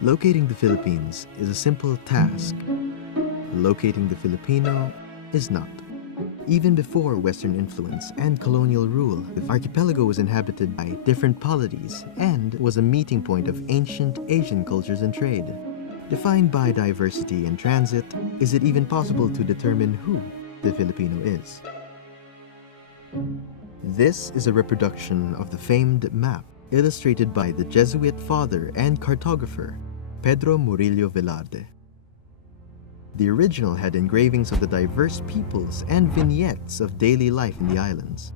Locating the Philippines is a simple task. Locating the Filipino is not. Even before Western influence and colonial rule, the archipelago was inhabited by different polities and was a meeting point of ancient Asian cultures and trade. Defined by diversity and transit, is it even possible to determine who the Filipino is? This is a reproduction of the famed map illustrated by the Jesuit father and cartographer Pedro Murillo Velarde. The original had engravings of the diverse peoples and vignettes of daily life in the islands.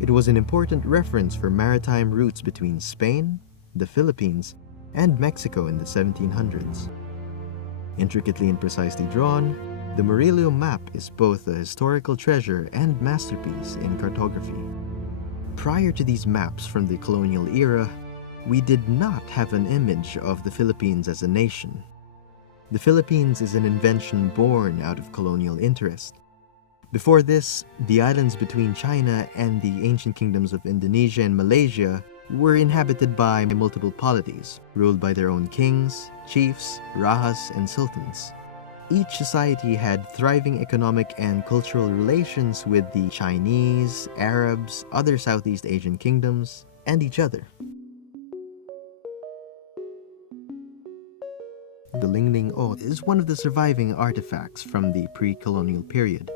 It was an important reference for maritime routes between Spain, the Philippines, and Mexico in the 1700s. Intricately and precisely drawn, the Murillo map is both a historical treasure and masterpiece in cartography. Prior to these maps from the colonial era, we did not have an image of the Philippines as a nation. The Philippines is an invention born out of colonial interest. Before this, the islands between China and the ancient kingdoms of Indonesia and Malaysia were inhabited by multiple polities, ruled by their own kings, chiefs, rajas, and sultans. Each society had thriving economic and cultural relations with the Chinese, Arabs, other Southeast Asian kingdoms, and each other. The Ling Ling-o is one of the surviving artifacts from the pre-colonial period.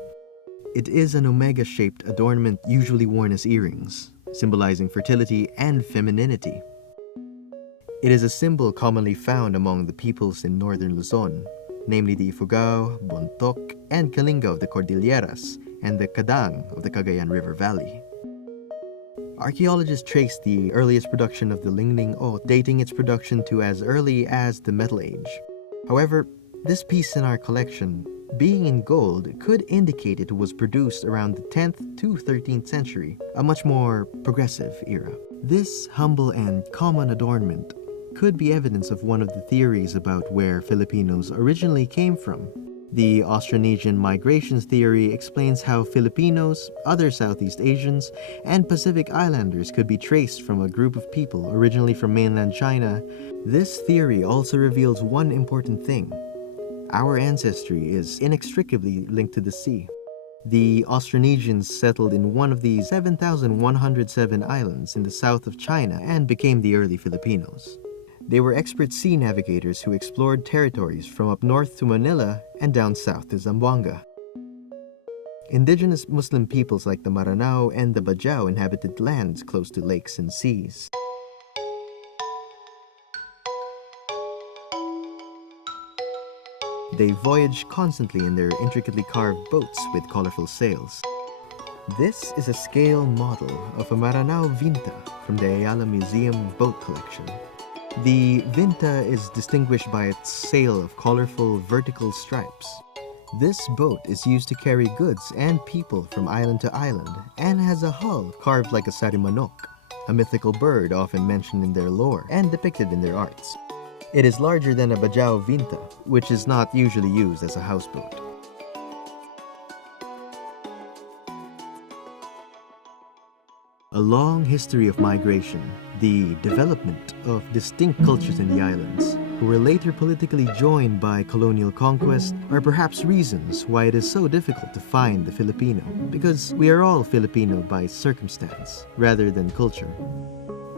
It is an omega-shaped adornment usually worn as earrings, symbolizing fertility and femininity. It is a symbol commonly found among the peoples in northern Luzon, namely the Ifugao, Bontoc, and Kalinga of the Cordilleras, and the Kadang of the Cagayan River Valley. Archaeologists trace the earliest production of the Ling Ling-o, dating its production to as early as the Metal Age. However, this piece in our collection, being in gold, could indicate it was produced around the 10th to 13th century, a much more progressive era. This humble and common adornment could be evidence of one of the theories about where Filipinos originally came from. The Austronesian migrations theory explains how Filipinos, other Southeast Asians, and Pacific Islanders could be traced from a group of people originally from mainland China. This theory also reveals one important thing. Our ancestry is inextricably linked to the sea. The Austronesians settled in one of the 7,107 islands in the south of China and became the early Filipinos. They were expert sea navigators who explored territories from up north to Manila and down south to Zamboanga. Indigenous Muslim peoples like the Maranao and the Bajau inhabited lands close to lakes and seas. They voyaged constantly in their intricately carved boats with colorful sails. This is a scale model of a Maranao Vinta from the Ayala Museum boat collection. The Vinta is distinguished by its sail of colorful vertical stripes. This boat is used to carry goods and people from island to island and has a hull carved like a sarimanok, a mythical bird often mentioned in their lore and depicted in their arts. It is larger than a Bajau Vinta, which is not usually used as a houseboat. A long history of migration, the development of distinct cultures in the islands, who were later politically joined by colonial conquest, are perhaps reasons why it is so difficult to find the Filipino, because we are all Filipino by circumstance rather than culture.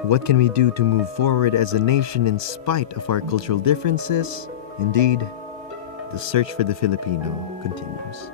What can we do to move forward as a nation in spite of our cultural differences? Indeed, the search for the Filipino continues.